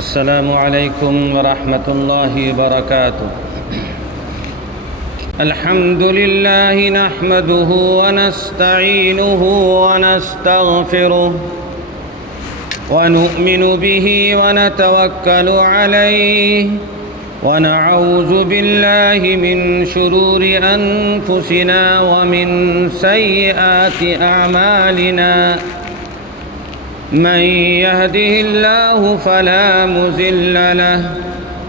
السلام علیکم ورحمۃ اللہ وبرکاتہ۔ الحمد للہ نحمده ونستعینه ونستغفره ونؤمن به ونتوکل علیہ ونعوذ باللہ من شرور انفسنا ومن سیئات اعمالنا من يهده الله فلا مضل له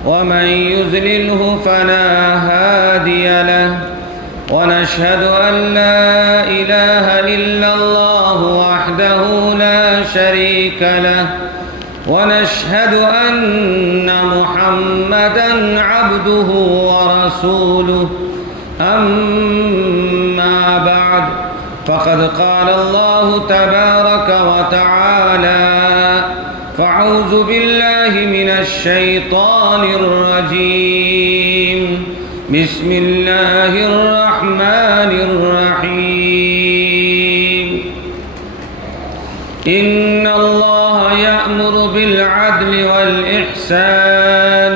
ومن يضلله فلا هادي له ونشهد أن لا إله إلا الله وحده لا شريك له ونشهد أن محمدا عبده ورسوله أما بعد فقد قال الله تبارك وتعالى فأعوذ بالله من الشيطان الرجيم بسم الله الرحمن الرحيم إن الله يأمر بالعدل والإحسان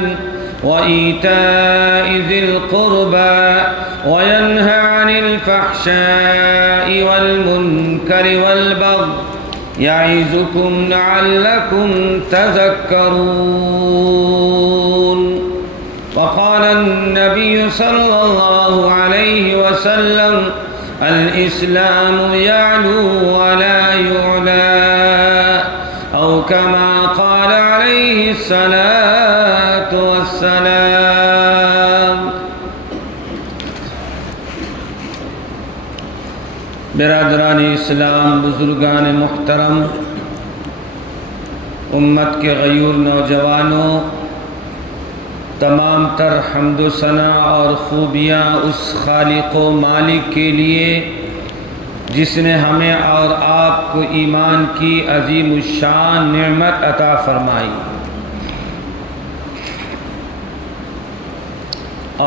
وإيتاء ذي القربى وينهى عن الفحشاء والمنكر والبغي يعظكم لعلكم تذكرون وقال النبي صلى الله عليه وسلم الإسلام يعلو ولا يعلى أو كما قال عليه الصلاة والسلام۔ برادران اسلام، بزرگان محترم، امت کے غیور نوجوانوں، تمام تر حمد و ثنا اور خوبیاں اس خالق و مالک کے لیے جس نے ہمیں اور آپ کو ایمان کی عظیم الشان نعمت عطا فرمائی،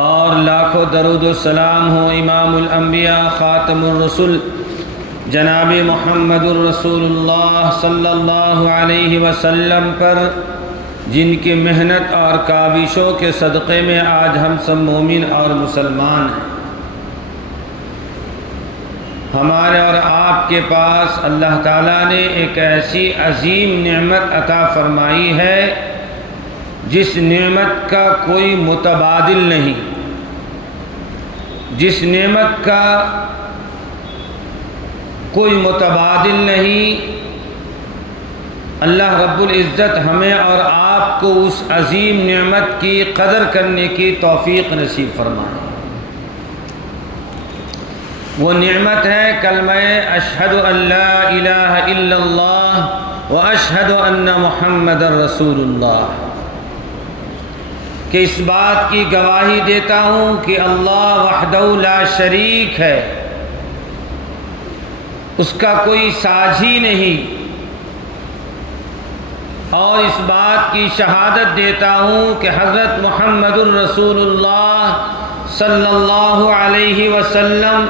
اور لاکھوں درود و سلام ہو امام الانبیاء خاتم الرسل جناب محمد الرسول اللہ صلی اللہ علیہ وسلم پر، جن کی محنت اور کاوشوں کے صدقے میں آج ہم سب مومن اور مسلمان ہیں۔ ہمارے اور آپ کے پاس اللہ تعالیٰ نے ایک ایسی عظیم نعمت عطا فرمائی ہے جس نعمت کا کوئی متبادل نہیں، جس نعمت کا کوئی متبادل نہیں۔ اللہ رب العزت ہمیں اور آپ کو اس عظیم نعمت کی قدر کرنے کی توفیق نصیب فرمائے۔ وہ نعمت ہے کلمہ اشہد ان لا الہ الا اللہ واشہد ان محمد رسول اللہ، کہ اس بات کی گواہی دیتا ہوں کہ اللہ وحدہ لا شریک ہے، اس کا کوئی ساجھی نہیں، اور اس بات کی شہادت دیتا ہوں کہ حضرت محمد الرسول اللہ صلی اللہ علیہ وسلم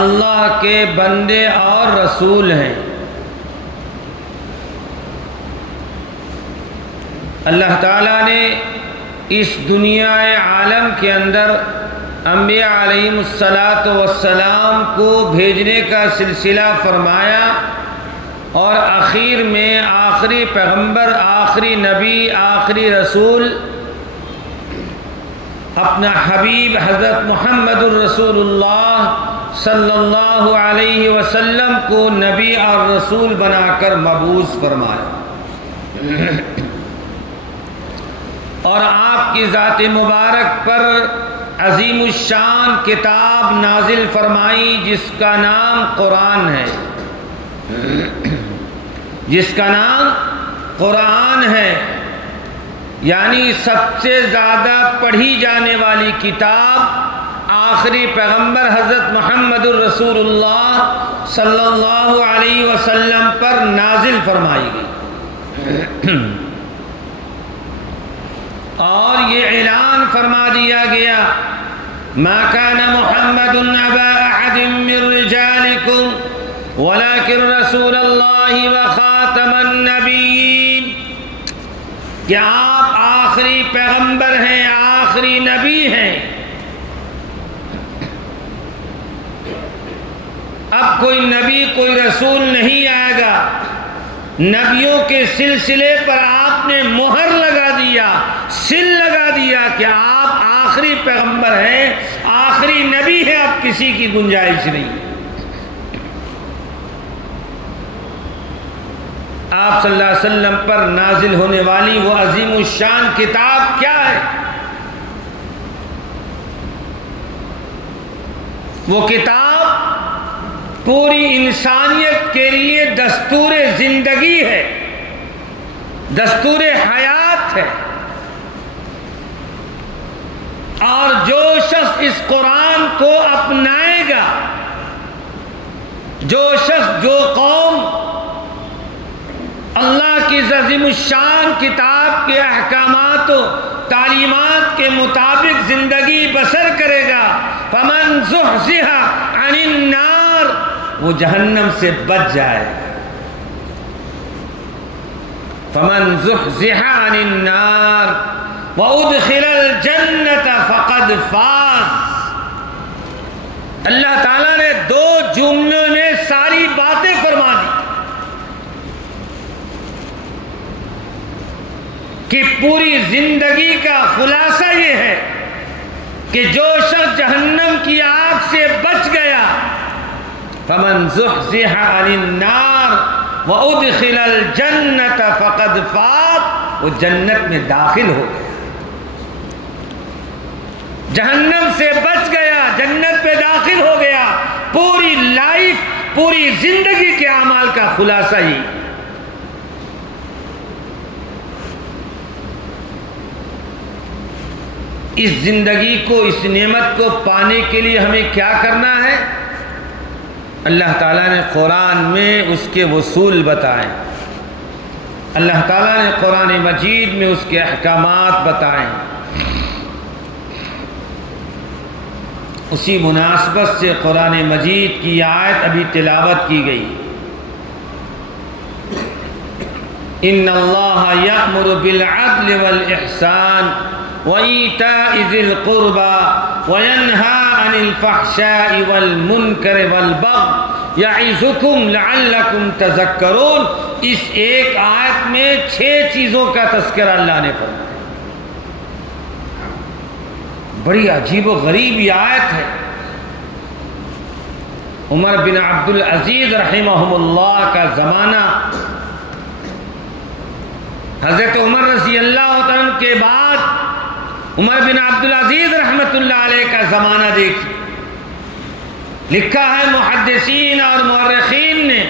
اللہ کے بندے اور رسول ہیں۔ اللہ تعالیٰ نے اس دنیا عالم کے اندر انبیاء علیہم السلام کو بھیجنے کا سلسلہ فرمایا، اور آخر میں آخری پیغمبر، آخری نبی، آخری رسول اپنا حبیب حضرت محمد الرسول اللہ صلی اللہ علیہ وسلم کو نبی اور رسول بنا کر مبعوث فرمایا، اور آپ کی ذات مبارک پر عظیم الشان کتاب نازل فرمائی جس کا نام قرآن ہے، جس کا نام قرآن ہے، یعنی سب سے زیادہ پڑھی جانے والی کتاب آخری پیغمبر حضرت محمد الرسول اللہ صلی اللہ علیہ وسلم پر نازل فرمائی گئی، اور یہ اعلان فرما دیا گیا ما كان محمد أبا أحد من رجالكم ولكن رسول الله وخاتم النبيين کہ آپ آخری پیغمبر ہیں، آخری نبی ہیں۔ اب کوئی نبی، کوئی رسول نہیں آئے گا۔ نبیوں کے سلسلے پر آپ نے مہر لگا دیا، سل لگا دیا کہ آپ آخری پیغمبر ہیں، آخری نبی ہیں، اب کسی کی گنجائش نہیں۔ آپ صلی اللہ علیہ وسلم پر نازل ہونے والی وہ عظیم الشان کتاب کیا ہے؟ وہ کتاب پوری انسانیت کے لیے دستور زندگی ہے، دستور حیات ہے، اور جو شخص اس قرآن کو اپنائے گا، جو شخص، جو قوم اللہ کی عظیم الشان کتاب کے احکامات و تعلیمات کے مطابق زندگی بسر کرے گا، فمن زحزح عن النار، وہ جہنم سے بچ جائے گا۔ فمن زحزح عن النار وادخل الجنة فقد فاز۔ اللہ تعالیٰ نے دو جملوں میں ساری باتیں فرما دی کہ پوری زندگی کا خلاصہ یہ ہے کہ جو شخص جہنم کی آگ سے بچ گیا، فمن زحزح عن النار وادخل الجنة فقد فاز، وہ جنت میں داخل ہو گیا، جہنم سے بچ گیا، جنت میں داخل ہو گیا۔ پوری لائف، پوری زندگی کے اعمال کا خلاصہ ہی۔ اس زندگی کو، اس نعمت کو پانے کے لیے ہمیں کیا کرنا ہے؟ اللہ تعالیٰ نے قرآن میں اس کے اصول بتائیں، اللہ تعالیٰ نے قرآن مجید میں اس کے احکامات بتائیں۔ اسی مناسبت سے قرآن مجید کی آیت ابھی تلاوت کی گئی، ان اللہ یأمر بالعدل والاحسان وَإِيتَاءِ ذِي الْقُرْبَى وَيَنْهَى عَنِ الْفَحْشَاءِ وَالْمُنْكَرِ وَالْبَغْيِ يَعِظُكُمْ لَعَلَّكُمْ تَذَكَّرُونَ۔ اس ایک آیت میں 6 چیزوں کا تذکرہ اللہ نے فرمایا۔ بڑی عجیب و غریب یہ آیت ہے۔ عمر بن عبد العزیز رحمہ اللہ کا زمانہ، حضرت عمر رضی اللہ عنہ کے بعد عمر بن عبد العزیز رحمۃ اللہ علیہ کا زمانہ دیکھیں۔ لکھا ہے محدثین اور مورخین نے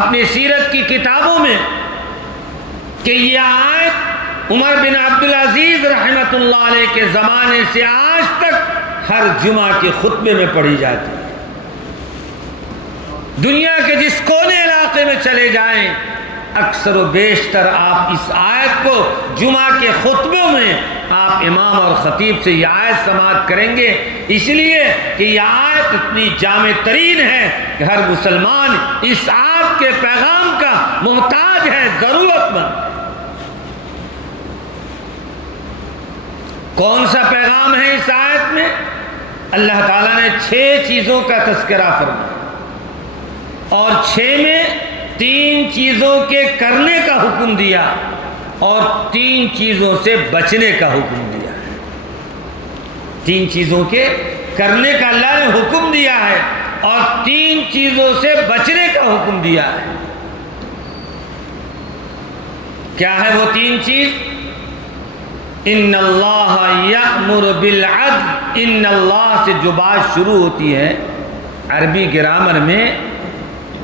اپنی سیرت کی کتابوں میں کہ یہ آیت عمر بن عبد العزیز رحمۃ اللہ علیہ کے زمانے سے آج تک ہر جمعہ کے خطبے میں پڑھی جاتی ہے۔ دنیا کے جس کونے علاقے میں چلے جائیں، اکثر و بیشتر آپ اس آیت کو جمعہ کے خطبوں میں آپ امام اور خطیب سے یہ آیت سماعت کریں گے، اس لیے کہ یہ آیت اتنی جامع ترین ہے کہ ہر مسلمان اس آیت کے پیغام کا محتاج ہے، ضرورت مند۔ کون سا پیغام ہے اس آیت میں؟ اللہ تعالیٰ نے 6 چیزوں کا تذکرہ فرمایا، اور 6 میں 3 چیزوں کے کرنے کا حکم دیا اور 3 چیزوں سے بچنے کا حکم دیا ہے۔ 3 چیزوں کے کرنے کا اللہ نے حکم دیا ہے اور 3 چیزوں سے بچنے کا حکم دیا ہے۔ کیا ہے وہ 3 چیز؟ ان اللہ یأمر بالعدل، ان اللہ سے جو بات شروع ہوتی ہے عربی گرامر میں،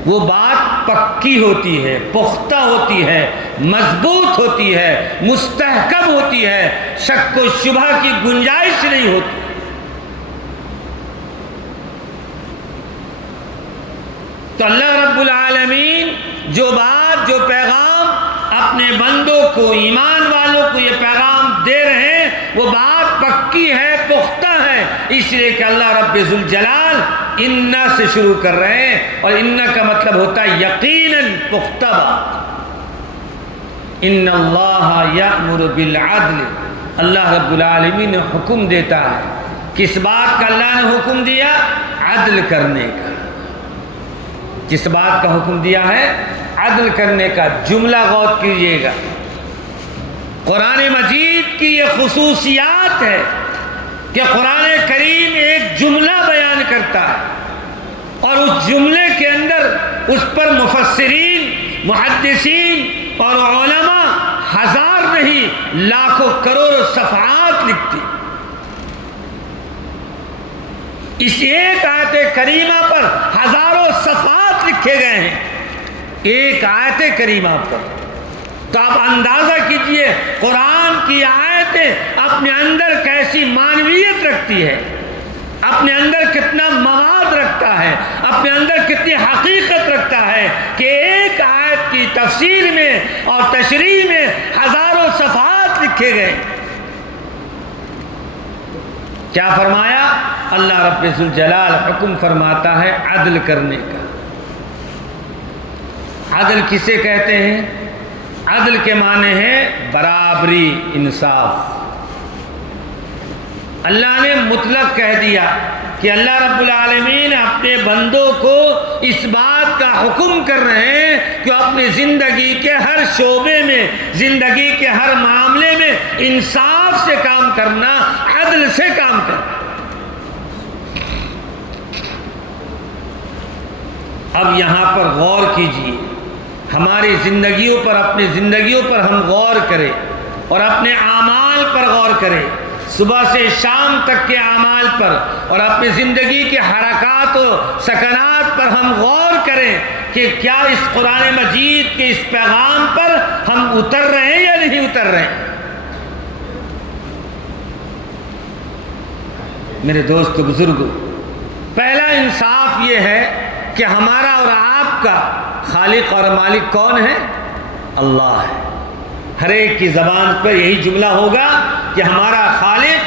وہ بات پکی ہوتی ہے، پختہ ہوتی ہے، مضبوط ہوتی ہے، مستحکم ہوتی ہے، شک و شبہ کی گنجائش نہیں ہوتی۔ تو اللہ رب العالمین جو بات، جو پیغام اپنے بندوں کو، ایمان والوں کو یہ پیغام دے رہے ہیں، وہ بات پکی ہے، پختہ ہے، اس لیے کہ اللہ رب ذوالجلال اِنَّا سے شروع کر رہے ہیں، اور اِنَّا کا مطلب ہوتا ہے یقیناً پختہ بات۔ ان اللہ یأمر بالعدل، اللہ رب العالمین نے حکم دیتا ہے۔ کس بات کا اللہ نے حکم دیا؟ عدل کرنے کا۔ کس بات کا حکم دیا ہے؟ عدل کرنے کا۔ جملہ غور کیجئے گا، قرآن مجید کی یہ خصوصیات ہے کہ قرآن کریم ایک جملہ بیان کرتا ہے اور اس جملے کے اندر اس پر مفسرین، محدثین اور علماء ہزار نہیں لاکھوں کروڑوں صفحات لکھتی۔ اس ایک آیت کریمہ پر ہزاروں صفحات لکھے گئے ہیں، ایک آیت کریمہ پر۔ تو آپ اندازہ کیجئے قرآن کی آیتیں اپنے اندر کیسی معنویت رکھتی ہے، اپنے اندر کتنا مواد رکھتا ہے، اپنے اندر کتنی حقیقت رکھتا ہے کہ ایک آیت کی تفسیر میں اور تشریح میں ہزاروں صفحات لکھے گئے۔ کیا فرمایا؟ اللہ رب ذوالجلال حکم فرماتا ہے عدل کرنے کا۔ عدل کسے کہتے ہیں؟ عدل کے معنی ہے برابری، انصاف۔ اللہ نے مطلق کہہ دیا کہ اللہ رب العالمین اپنے بندوں کو اس بات کا حکم کر رہے ہیں کہ اپنی زندگی کے ہر شعبے میں، زندگی کے ہر معاملے میں انصاف سے کام کرنا، عدل سے کام کرنا۔ اب یہاں پر غور کیجیے، ہماری زندگیوں پر، اپنی زندگیوں پر ہم غور کریں اور اپنے اعمال پر غور کریں، صبح سے شام تک کے اعمال پر اور اپنی زندگی کے حرکات و سکنات پر ہم غور کریں کہ کیا اس قرآن مجید کے اس پیغام پر ہم اتر رہے ہیں یا نہیں اتر رہے ہیں۔ میرے دوست بزرگوں، پہلا انصاف یہ ہے کہ ہمارا اور آپ کا خالق اور مالک کون ہے؟ اللہ ہے۔ ہر ایک کی زبان پر یہی جملہ ہوگا کہ ہمارا خالق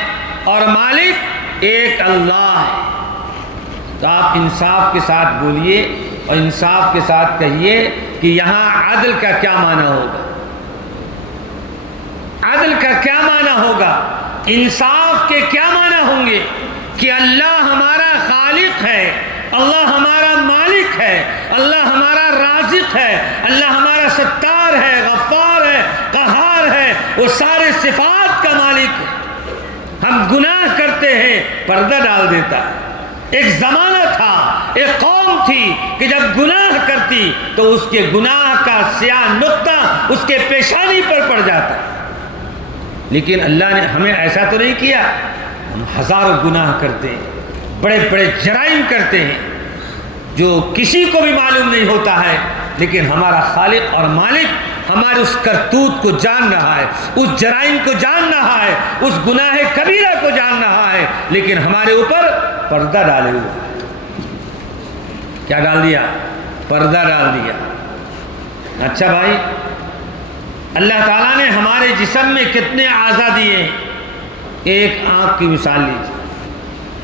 اور مالک ایک اللہ ہے۔ تو آپ انصاف کے ساتھ بولیے اور انصاف کے ساتھ کہیے کہ یہاں عدل کا کیا معنی ہوگا؟ عدل کا کیا معنی ہوگا؟ انصاف کے کیا معنی ہوں گے؟ کہ اللہ ہمارا خالق ہے، اللہ ہمارا مالک ہے، اللہ ہمارا رازق ہے، اللہ ہمارا ستار ہے، غفار ہے، قہار ہے، وہ سارے صفات کا مالک ہے۔ ہم گناہ کرتے ہیں، پردہ ڈال دیتا ہے۔ ایک زمانہ تھا، ایک قوم تھی کہ جب گناہ کرتی تو اس کے گناہ کا سیاہ نقطہ اس کے پیشانی پر پڑ جاتا، لیکن اللہ نے ہمیں ایسا تو نہیں کیا۔ ہم ہزاروں گناہ کرتے ہیں، بڑے بڑے جرائم کرتے ہیں جو کسی کو بھی معلوم نہیں ہوتا ہے، لیکن ہمارا خالق اور مالک ہمارے اس کرتوت کو جان رہا ہے، اس جرائم کو جان رہا ہے، اس گناہ کبیرہ کو جان رہا ہے، لیکن ہمارے اوپر پردہ ڈالے ہوئے۔ کیا ڈال دیا؟ پردہ ڈال دیا۔ اچھا بھائی، اللہ تعالیٰ نے ہمارے جسم میں کتنے اعضاء دیے ہیں؟ ایک آنکھ کی مثال لیجیے۔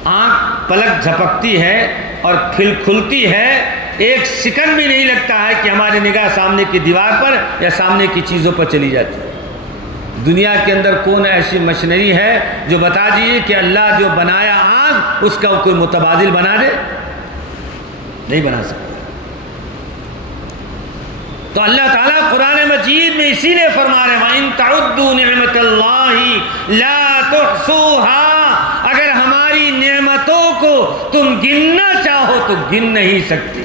آنکھ پلک جھپکتی ہے اور پھر کھلتی ہے، ایک سیکنڈ بھی نہیں لگتا ہے کہ ہماری نگاہ سامنے کی دیوار پر یا سامنے کی چیزوں پر چلی جاتی ہے۔ دنیا کے اندر کون ایسی مشینری ہے جو بتا دیجیے کہ اللہ جو بنایا آنکھ اس کا کوئی متبادل بنا دے؟ نہیں بنا سکتا۔ تو اللہ تعالیٰ قرآن مجید میں اسی لیے فرما رہے ہیں وَإِن تَعُدُّوا نِعْمَةَ اللَّهِ لَا تُحْصُوهَا، اگر ہماری نعمتوں کو تم گننا چاہو تو گن نہیں سکتے۔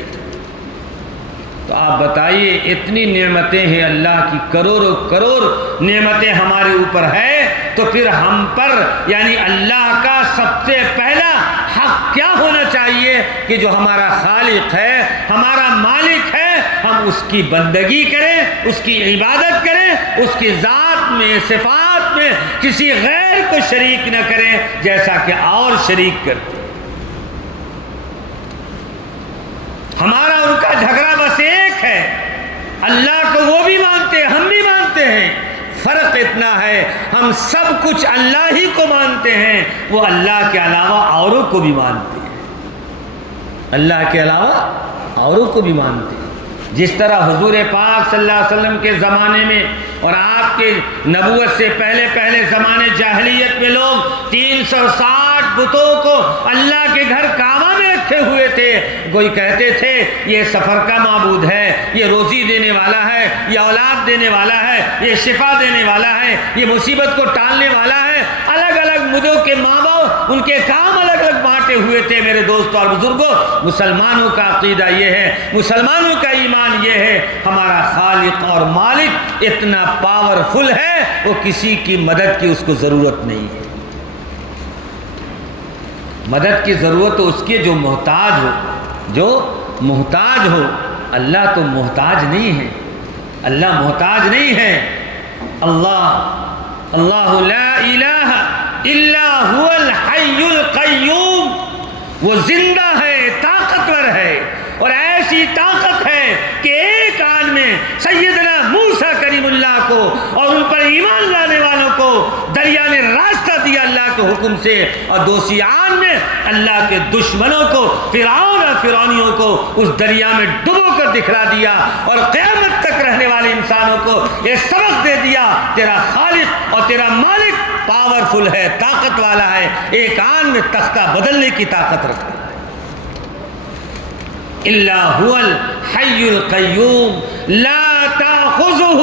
تو آپ بتائیے، اتنی نعمتیں ہیں اللہ کی، کروڑوں کروڑ نعمتیں ہمارے اوپر ہے، تو پھر ہم پر یعنی اللہ کا سب سے پہلا حق کیا ہونا چاہیے کہ جو ہمارا خالق ہے، ہمارا مالک ہے، ہم اس کی بندگی کریں، اس کی عبادت کریں، اس کی ذات میں، صفات میں کسی غیر کو شریک نہ کریں جیسا کہ اور شریک کرتے۔ ہمارا ان کا جھگڑا بس ایک ہے، اللہ کو وہ بھی مانتے ہیں، ہم بھی مانتے ہیں، فرق اتنا ہے ہم سب کچھ اللہ ہی کو مانتے ہیں، وہ اللہ کے علاوہ اوروں کو بھی مانتے ہیں، اللہ کے علاوہ اوروں کو بھی مانتے ہیں۔ جس طرح حضور پاک صلی اللہ علیہ وسلم کے زمانے میں اور آپ کے نبوت سے پہلے زمانے جاہلیت میں لوگ 360 بتوں کو اللہ کے گھر کعبہ میں رکھے ہوئے تھے. کوئی کہتے تھے یہ سفر کا معبود ہے، یہ روزی دینے والا ہے، یہ اولاد دینے والا ہے، یہ شفا دینے والا ہے، یہ مصیبت کو ٹالنے والا ہے. الگ الگ مدوں کے ماں باپ ان کے کام الگ الگ بانٹے ہوئے تھے. میرے دوستوں اور بزرگوں، مسلمانوں کا عقیدہ یہ ہے، مسلمانوں کا ایمان یہ ہے، ہمارا خالق اور مالک اتنا پاورفل ہے، وہ کسی کی مدد کی اس کو ضرورت نہیں ہے. مدد کی ضرورت تو اس کے جو محتاج ہو. اللہ تو محتاج نہیں ہے، اللہ محتاج نہیں ہے. اللہ لا الہ الا هو الحی القیوم. وہ زندہ ہے، طاقتور ہے، اور ایسی طاقت ہے کہ ایک آن میں سیدنا موسیٰ کریم اللہ کو اور ان پر ایمان لانے والوں کو دریا نے راستہ دیا اللہ کے حکم سے، اور دوسری آن میں اللہ کے دشمنوں کو، فرعون اور فرعونیوں کو اس دریا میں ڈبو کر دکھلا دیا، اور قیامت تک رہنے والے انسانوں کو یہ سبق دے دیا تیرا خالق اور تیرا مالک پاورفل ہے، طاقت والا ہے، ایک آن میں تختہ بدلنے کی طاقت رکھتا ہے. الا هو الحی القیوم لا تأخذه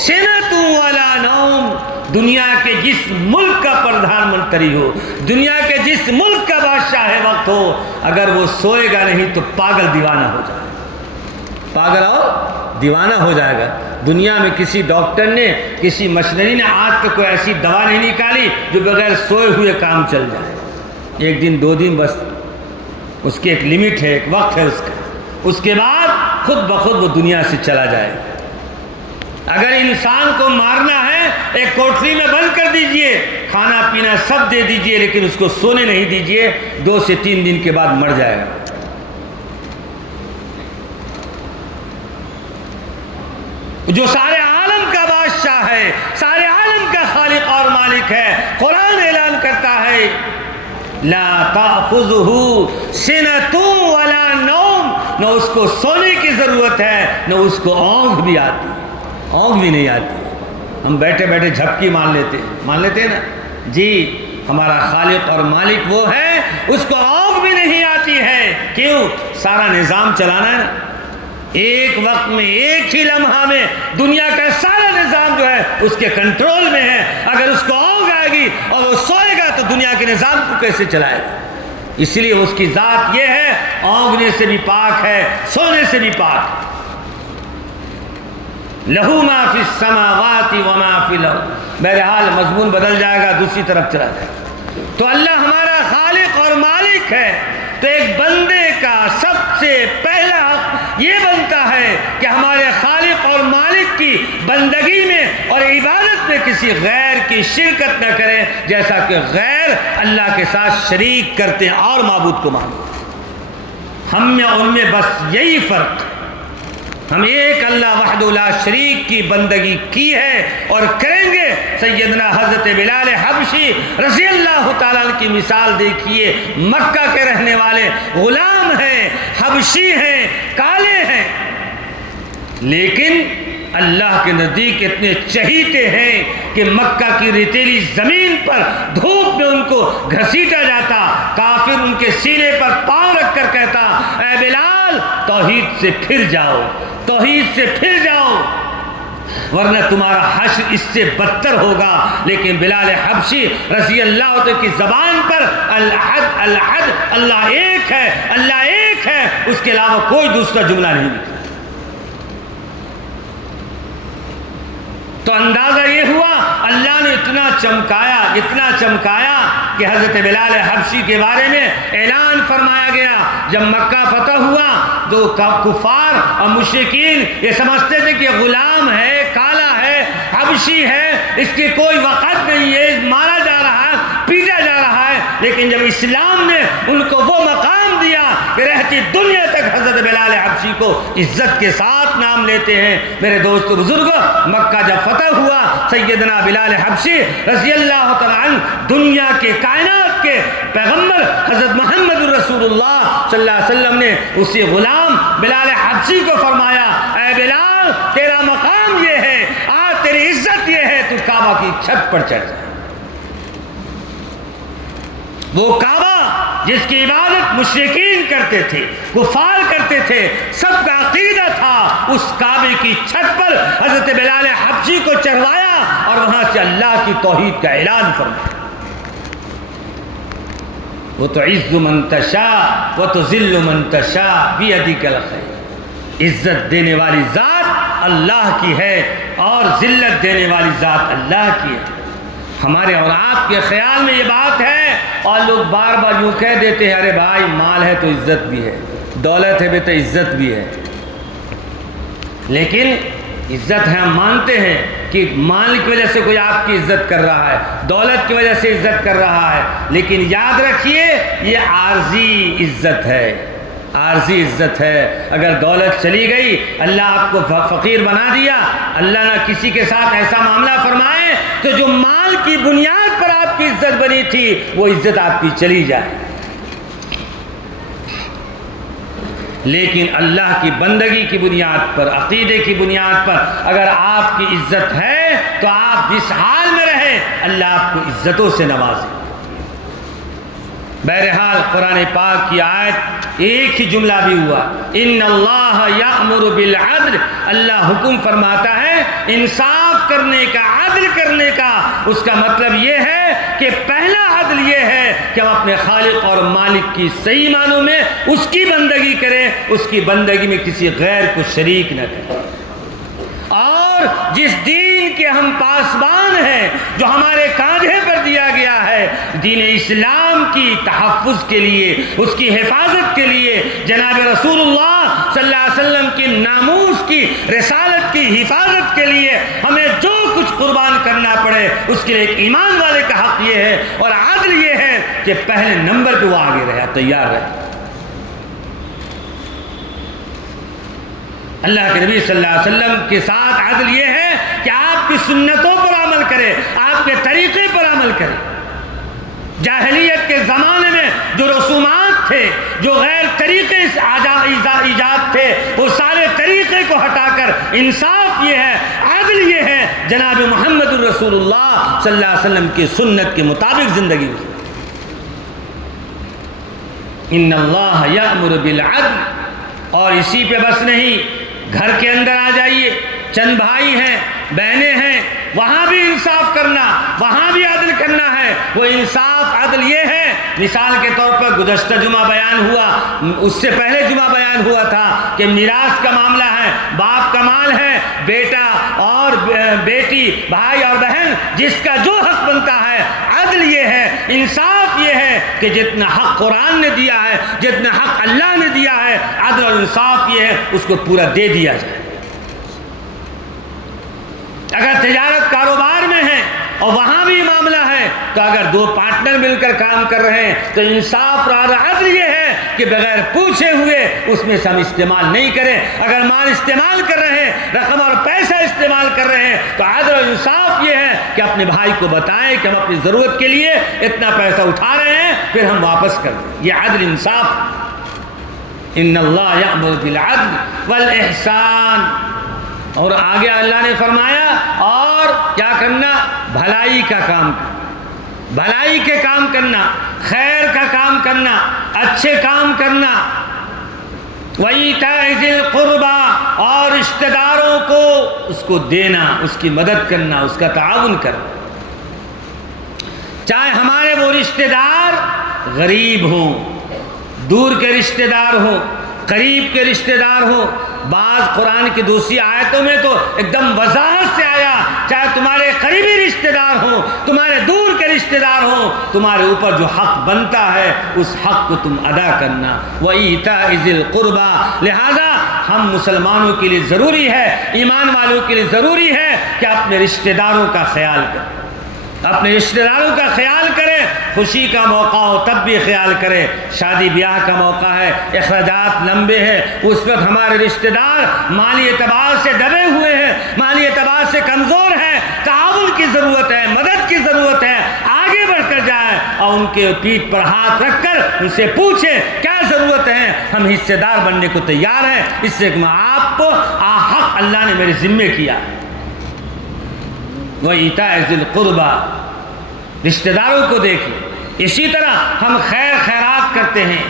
سنۃ ولا نوم. دنیا کے جس ملک کا پردھان منتری ہو، دنیا کے جس ملک کا بادشاہ وقت ہو، اگر وہ سوئے گا نہیں تو پاگل دیوانہ ہو جائے گا. پاگل اور دیوانہ ہو جائے گا. دنیا میں کسی ڈاکٹر نے، کسی مشنری نے آج تک کوئی ایسی دوا نہیں نکالی جو بغیر سوئے ہوئے کام چل جائے. ایک دن 2 دن بس، اس کی ایک لمٹ ہے، ایک وقت ہے اس کا. اس کے بعد خود بخود وہ دنیا سے چلا جائے. اگر انسان کو مارنا ہے ایک کوٹری میں بند کر دیجئے، کھانا پینا سب دے دیجئے، لیکن اس کو سونے نہیں دیجئے، 2 سے 3 دن کے بعد مر جائے گا. جو سارے عالم کا بادشاہ ہے، سارے عالم کا خالق اور مالک ہے، قرآن اعلان کرتا ہے لا تأخذه سنۃ ولا نوم. نہ اس کو سونے کی ضرورت ہے، نہ اس کو اونگ بھی آتی، اونگ بھی نہیں آتی. ہم بیٹھے بیٹھے جھپکی مان لیتے ہیں نا جی. ہمارا خالق اور مالک وہ ہے، اس کو اونگ بھی نہیں آتی ہے. کیوں؟ سارا نظام چلانا ہے نا. ایک وقت میں، ایک ہی لمحہ میں دنیا کا سارا نظام جو ہے اس کے کنٹرول میں ہے. اگر اس کو اونگ آئے گی اور وہ سوئے گا تو دنیا کے نظام کو کیسے چلائے گا؟ اس لیے اس کی ذات یہ ہے، اونگنے سے بھی پاک ہے، سونے سے بھی پاک ہے. لہو ما فی السماوات وما فی الارض. بہرحال مضمون بدل جائے گا، دوسری طرف چلا جائے گا. تو اللہ ہمارا خالق اور مالک ہے. تو ایک بندے کا سب سے پہلا حق یہ بنتا ہے کہ ہمارے خالق اور مالک کی بندگی میں اور عبادت میں کسی غیر کی شرکت نہ کریں، جیسا کہ غیر اللہ کے ساتھ شریک کرتے ہیں اور معبود کو مانتے ہیں. ہم میں ان میں بس یہی فرق، ہم ایک اللہ وحدہ لا شریک کی بندگی کی ہے اور کریں گے. سیدنا حضرت بلال حبشی رضی اللہ تعالیٰ عنہ کی مثال دیکھیے. مکہ کے رہنے والے غلام ہیں، حبشی ہیں، کالے ہیں، لیکن اللہ کے نزدیک اتنے چہیتے ہیں کہ مکہ کی ریتیلی زمین پر دھوپ میں ان کو گھسیٹا جاتا. کافر ان کے سینے پر پاؤں رکھ کر کہتا، اے بلال توحید سے پھر جاؤ، توحید سے پھر جاؤ، ورنہ تمہارا حشر اس سے بدتر ہوگا. لیکن بلال حبشی رضی اللہ عنہ کی زبان پر الحد الحد، اللہ ایک ہے، اللہ ایک ہے، اس کے علاوہ کوئی دوسرا جملہ نہیں نکلا. تو اندازہ یہ ہوا اللہ نے اتنا چمکایا کہ حضرت بلال حبشی کے بارے میں اعلان فرمایا گیا. جب مکہ فتح ہوا تو کفار اور مشرکین یہ سمجھتے تھے کہ غلام ہے، کالا ہے، حبشی ہے، اس کی کوئی وقت نہیں ہے، مارا جا رہا ہے، پیٹا جا رہا ہے. لیکن جب اسلام نے ان کو وہ مقام دیا کہ رہتی دنیا تک حضرت بلال حبشی کو عزت کے ساتھ نام لیتے ہیں. میرے دوستو بزرگوں، مکہ جب فتح ہوا، سیدنا بلال حبشی رضی اللہ تعالیٰ عنہ دنیا کے کائنات کے پیغمبر حضرت محمد رسول اللہ صلی اللہ علیہ وسلم نے اسی غلام بلال حبشی کو فرمایا، اے بلال تیرا مقام یہ ہے، آج تیری چھت پر چڑھ جائے۔ وہ کعبہ جس کی عبادت مشرکین کرتے تھے، کفار کرتے تھے، سب کا عقیدہ تھا، اس کعبے کی چھت پر حضرت بلال حبشی کو چڑھوایا اور وہاں سے اللہ کی توحید کا اعلان فرمایا۔ وَتُعِزُّ مَن تَشَاءُ وَتُذِلُّ مَن تَشَاءُ بِيَدِكَ الْخَيْرُ۔ عزت دینے والی ذات اللہ کی ہے اور ذلت دینے والی ذات اللہ کی ہے۔ ہمارے اور آپ کے خیال میں یہ بات ہے اور لوگ بار بار یوں کہہ دیتے ہیں، ارے بھائی مال ہے تو عزت بھی ہے، دولت ہے تو عزت بھی ہے۔ لیکن عزت ہے، ہم مانتے ہیں کہ مال کی وجہ سے کوئی آپ کی عزت کر رہا ہے، دولت کی وجہ سے عزت کر رہا ہے، لیکن یاد رکھیے یہ عارضی عزت ہے، عارضی عزت ہے۔ اگر دولت چلی گئی، اللہ آپ کو فقیر بنا دیا، اللہ نہ کسی کے ساتھ ایسا معاملہ فرمائے تو جو مال کی بنیاد پر آپ کی عزت بنی تھی وہ عزت آپ کی چلی جائے۔ لیکن اللہ کی بندگی کی بنیاد پر، عقیدے کی بنیاد پر اگر آپ کی عزت ہے تو آپ جس حال میں رہیں اللہ آپ کو عزتوں سے نوازے۔ بہرحال قرآن پاک کی آیت ایک ہی جملہ بھی ہوا، ان اللہ یأمر بالعدل، اللہ حکم فرماتا ہے انصاف کرنے کا، عدل کرنے کا۔ اس کا مطلب یہ ہے کہ پہلا عدل یہ ہے کہ ہم اپنے خالق اور مالک کی صحیح معنوں میں اس کی بندگی کریں، اس کی بندگی میں کسی غیر کو شریک نہ کریں، اور جس دین کے ہم پاسبان ہیں، جو ہمارے کاندھے پر دیا گیا ہے، دین اسلام کی تحفظ کے لیے، اس کی حفاظت کے لیے، جناب رسول اللہ صلی اللہ علیہ وسلم کی ناموس کی، رسالت کی حفاظت کے لیے ہمیں جو کچھ قربان کرنا پڑے اس کے لیے ایک ایمان والے کا حق یہ ہے، اور عدل یہ ہے کہ پہلے نمبر پہ وہ آگے رہے، تیار رہے۔ اللہ کے نبی صلی اللہ علیہ وسلم کے ساتھ عدل یہ ہے کہ آپ کی سنتوں پر عمل کرے، آپ کے طریقے پر عمل کرے۔ جاہلیت کے زمانے میں جو رسومات تھے، جو غیر طریقے ایجاد تھے، وہ سارے طریقے کو ہٹا کر انصاف یہ ہے، عدل یہ ہے، جناب محمد الرسول اللہ صلی اللہ علیہ وسلم کی سنت کے مطابق زندگی میں۔ ان اللہ یأمر بالعدل، اور اسی پہ بس نہیں، گھر کے اندر آ جائیے، چند بھائی ہیں، بہنیں ہیں، وہاں بھی انصاف کرنا، وہاں بھی عدل کرنا ہے۔ وہ انصاف عدل یہ ہے، مثال کے طور پر گزشتہ جمعہ بیان ہوا، اس سے پہلے جمعہ بیان ہوا تھا کہ میراث کا معاملہ ہے، باپ کا مال ہے، بیٹا اور بیٹی، بھائی اور بہن، جس کا جو حق بنتا ہے، عدل یہ ہے، انصاف یہ ہے کہ جتنا حق قرآن نے دیا ہے، جتنا حق اللہ نے دیا ہے، عدل اور انصاف یہ ہے اس کو پورا دے دیا جائے۔ اگر تجارت کاروبار میں ہے اور وہاں بھی معاملہ ہے تو اگر دو پارٹنر مل کر کام کر رہے ہیں تو انصاف اور عدل یہ ہے کہ بغیر پوچھے ہوئے اس میں سے ہم استعمال نہیں کریں۔ اگر مال استعمال کر رہے ہیں، رقم اور پیسہ استعمال کر رہے ہیں تو عدل اور انصاف یہ ہے کہ اپنے بھائی کو بتائیں کہ ہم اپنی ضرورت کے لیے اتنا پیسہ اٹھا رہے ہیں، پھر ہم واپس کر دیں۔ یہ عدل انصاف۔ ان اللہ یأمر بالعدل والاحسان، اور آگے اللہ نے فرمایا اور کیا کرنا؟ بھلائی کا کام کرنا، بھلائی کے کام کرنا، خیر کا کام کرنا، اچھے کام کرنا۔ وَإِيتَاءِ ذِي الْقُرْبَى، اور رشتہ داروں کو اس کو دینا، اس کی مدد کرنا، اس کا تعاون کرنا، چاہے ہمارے وہ رشتہ دار غریب ہوں، دور کے رشتہ دار ہوں، قریب کے رشتہ دار ہوں۔ بعض قرآن کی دوسری آیتوں میں تو ایک دم وضاحت سے آیا، چاہے تمہارے قریبی رشتہ دار ہوں، تمہارے دور کے رشتہ دار ہوں، تمہارے اوپر جو حق بنتا ہے اس حق کو تم ادا کرنا۔ وَإِيتَاءِ ذِي الْقُرْبَى، لہذا ہم مسلمانوں کے لیے ضروری ہے، ایمان والوں کے لیے ضروری ہے کہ اپنے رشتہ داروں کا خیال کریں، اپنے رشتہ داروں کا خیال کریں۔ خوشی کا موقع ہو تب بھی خیال کریں، شادی بیاہ کا موقع ہے، اخراجات لمبے ہیں، اس وقت ہمارے رشتہ دار مالی اعتبار سے دبے ہوئے ہیں، مالی اعتبار سے کمزور ہیں، تعاون کی ضرورت ہے، مدد کی ضرورت ہے، آگے بڑھ کر جائیں اور ان کے پیٹھ پر ہاتھ رکھ کر ان سے پوچھیں کیا ضرورت ہے، ہم حصے دار بننے کو تیار ہیں، اس سے میں آپ کو حق اللہ نے میرے ذمے کیا۔ وَإِيتَاءِ ذِي الْقُرْبَى، رشتہ داروں کو دیکھیں۔ اسی طرح ہم خیر خیرات کرتے ہیں،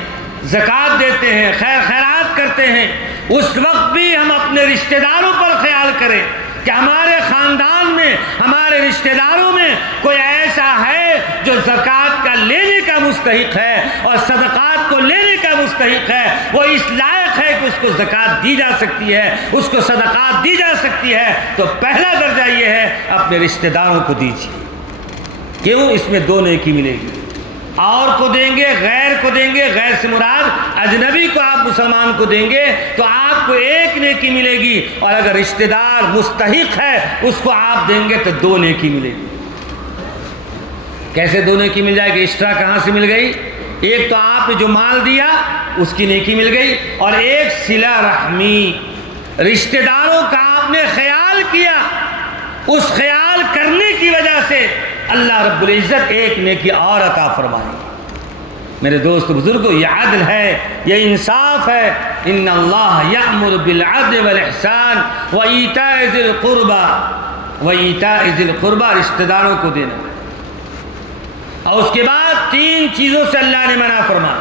زکوٰۃ دیتے ہیں، خیر خیرات کرتے ہیں، اس وقت بھی ہم اپنے رشتہ داروں پر خیال کریں کہ ہمارے خاندان میں، ہمارے رشتہ داروں میں کوئی ایسا ہے جو زکوٰۃ کا لینے کا مستحق ہے اور صدقات کو لینے کا مستحق ہے، وہ اس لائق ہے کہ اس کو زکوٰۃ دی جا سکتی ہے، اس کو صدقات دی جا سکتی ہے، تو پہلا درجہ یہ ہے اپنے رشتہ داروں کو دیجیے۔ کیوں؟ اس میں دو نیکی ملے گی، اور کو دیں گے، غیر کو دیں گے، غیر سے مراد اجنبی کو آپ مسلمان کو دیں گے تو آپ کو ایک نیکی ملے گی، اور اگر رشتہ دار مستحق ہے اس کو آپ دیں گے تو دو نیکی ملے گی۔ کیسے دو نیکی مل جائے گی؟ ایکسٹرا کہاں سے مل گئی؟ ایک تو آپ نے جو مال دیا اس کی نیکی مل گئی، اور ایک صلہ رحمی، رشتہ داروں کا آپ نے خیال کیا، اس خیال کرنے کی وجہ سے اللہ رب العزت ایک نیکی اور عطا فرمائے۔ میرے دوست بزرگوں، یہ عدل ہے، یہ انصاف ہے۔ ان اللہ یأمر بالعدل والاحسان وایتاء ذی القربى، وایتاء ذی القربى، رشتہ داروں کو دینا۔ اور اس کے بعد تین چیزوں سے اللہ نے منع فرمایا،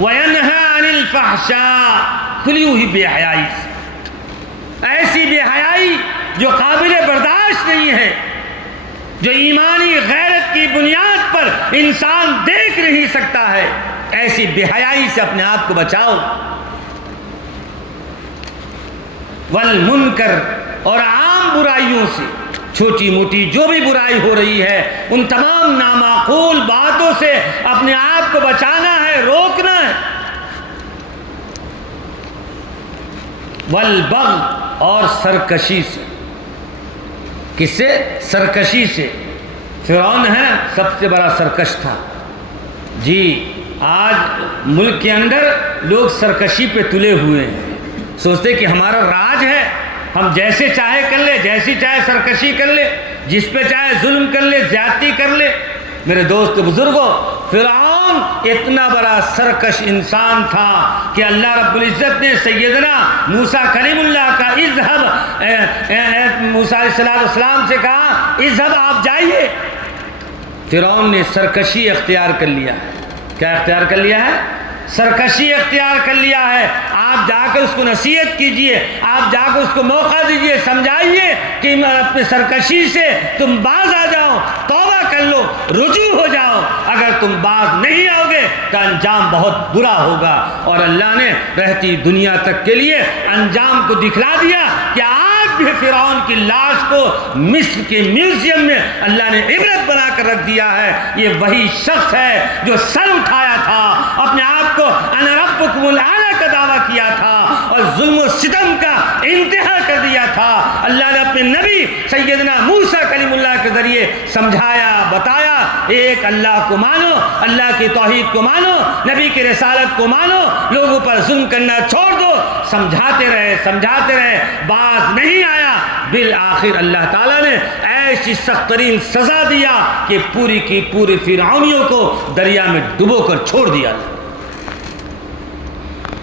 وینہی عن الفحشاء، کھلی ہوئی بے حیائی سے، ایسی بے حیائی جو قابل برداشت نہیں ہے، جو ایمانی غیرت کی بنیاد پر انسان دیکھ نہیں سکتا ہے، ایسی بے حیائی سے اپنے آپ کو بچاؤ۔ والمنکر، اور عام برائیوں سے، چھوٹی موٹی جو بھی برائی ہو رہی ہے ان تمام نامعقول باتوں سے اپنے آپ کو بچانا ہے، روکنا ہے۔ والبغی، اور سرکشی سے۔ کس سے؟ سرکشی سے۔ فرعون ہے نا سب سے بڑا سرکش تھا جی۔ آج ملک کے اندر لوگ سرکشی پہ تلے ہوئے ہیں، سوچتے کہ ہمارا راج ہے، ہم جیسے چاہے کر لے، جیسی چاہے سرکشی کر لے، جس پہ چاہے ظلم کر لے، زیادتی کر لے۔ میرے دوست بزرگوں، فرعون اتنا بڑا سرکش انسان تھا کہ اللہ رب العزت نے سیدنا موسیٰ کلیم اللہ کا اذهب، موسیٰ علیہ السلام سے کہا اذهب، آپ جائیے۔ فرعون نے سرکشی اختیار کر لیا ہے۔ کیا اختیار کر لیا ہے؟ سرکشی اختیار کر لیا ہے۔ آپ جا کر اس کو نصیحت کیجئے، آپ جا کر اس کو موقع دیجئے، سمجھائیے کہ اپنے سرکشی سے تم باز آ جاؤ، توبہ کر لو، رجوع ہو جاؤ۔ اگر تم باز نہیں آؤ گے تو انجام بہت برا ہوگا۔ اور اللہ نے رہتی دنیا تک کے لیے انجام کو دکھلا دیا کہ آج بھی فرعون کی لاش کو مصر کے میوزیم میں اللہ نے عبرت بنا کر رکھ دیا ہے۔ یہ وہی شخص ہے جو سر اٹھایا تھا، اپنے آپ کو انا ربکم الاعلی کا دعویٰ کیا تھا اور ظلم و ستم کا انتہا کر دیا تھا۔ اللہ نے اپنے نبی سیدنا موسیٰ کلیم اللہ کے ذریعے سمجھایا، بتایا، ایک اللہ کو مانو، اللہ کی توحید کو مانو، نبی کی رسالت کو مانو، لوگوں پر ظلم کرنا چھوڑ دو۔ سمجھاتے رہے، باز نہیں آیا۔ بالآخر اللہ تعالیٰ نے ایسی سخت ترین سزا دیا کہ پوری کی پوری فرعونیوں کو دریا میں ڈبو کر چھوڑ دیا۔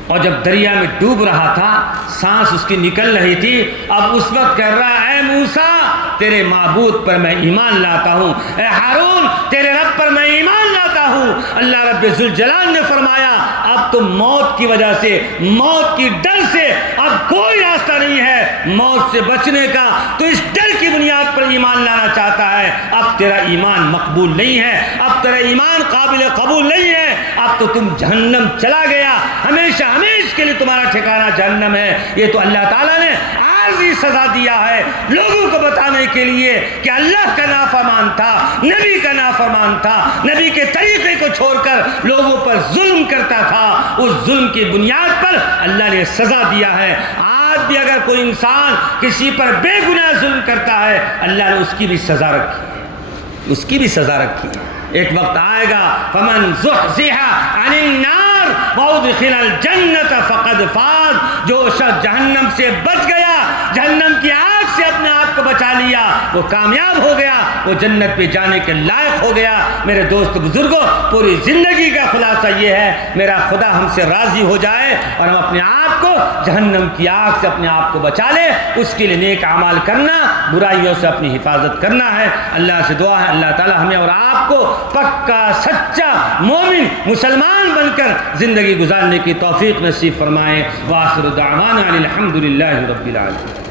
اور جب دریا میں ڈوب رہا تھا، سانس اس کی نکل رہی تھی، اب اس وقت کہہ رہا ہے اے موسیٰ تیرے معبود پر میں ایمان لاتا ہوں، اے ہارون تیرے رب پر میں ایمان لاتا ہوں۔ اللہ رب ذوالجلال نے فرمایا اب تو موت کی وجہ سے، موت کی ڈر سے اب کوئی راستہ نہیں ہے موت سے بچنے کا، تو اس ڈر کی بنیاد پر ایمان لانا چاہتا ہے۔ اب تیرا ایمان مقبول نہیں ہے، اب تیرا ایمان قابل قبول نہیں ہے، اب تو تم جہنم چلا گیا، ہمیشہ کے لیے تمہارا ٹھکانہ جہنم ہے۔ یہ تو اللہ تعالیٰ نے عارضی سزا دیا ہے لوگوں کو بتانے کے لیے کہ اللہ کا نافرمان تھا، نبی کا نافرمان تھا، نبی کے طریقے کو چھوڑ کر لوگوں پر ظلم کرتا تھا، اس ظلم کی بنیاد پر اللہ نے سزا دیا ہے۔ آج بھی اگر کوئی انسان کسی پر بے گناہ ظلم کرتا ہے، اللہ نے اس کی بھی سزا رکھی ہے، اس کی بھی سزا رکھی ہے۔ ایک وقت آئے گا فمن زحزح عن النار وادخل الجنت فقد فاز، جو شخص جہنم سے بچ گیا، جہنم کی آگ سے اپنے آپ کو بچا لیا وہ کامیاب ہو گیا، وہ جنت پہ جانے کے لائق ہو گیا۔ میرے دوست بزرگوں، پوری زندگی کا خلاصہ یہ ہے، میرا خدا ہم سے راضی ہو جائے اور ہم اپنے آپ کو جہنم کی آگ سے اپنے آپ کو بچا لے۔ اس کے لیے نیک اعمال کرنا، برائیوں سے اپنی حفاظت کرنا ہے۔ اللہ سے دعا ہے اللہ تعالی ہمیں اور آپ کو پکا سچا مومن مسلمان بن کر زندگی گزارنے کی توفیق نصیب فرمائے۔ وآخر دعوانا الحمد للہ رب العالمین۔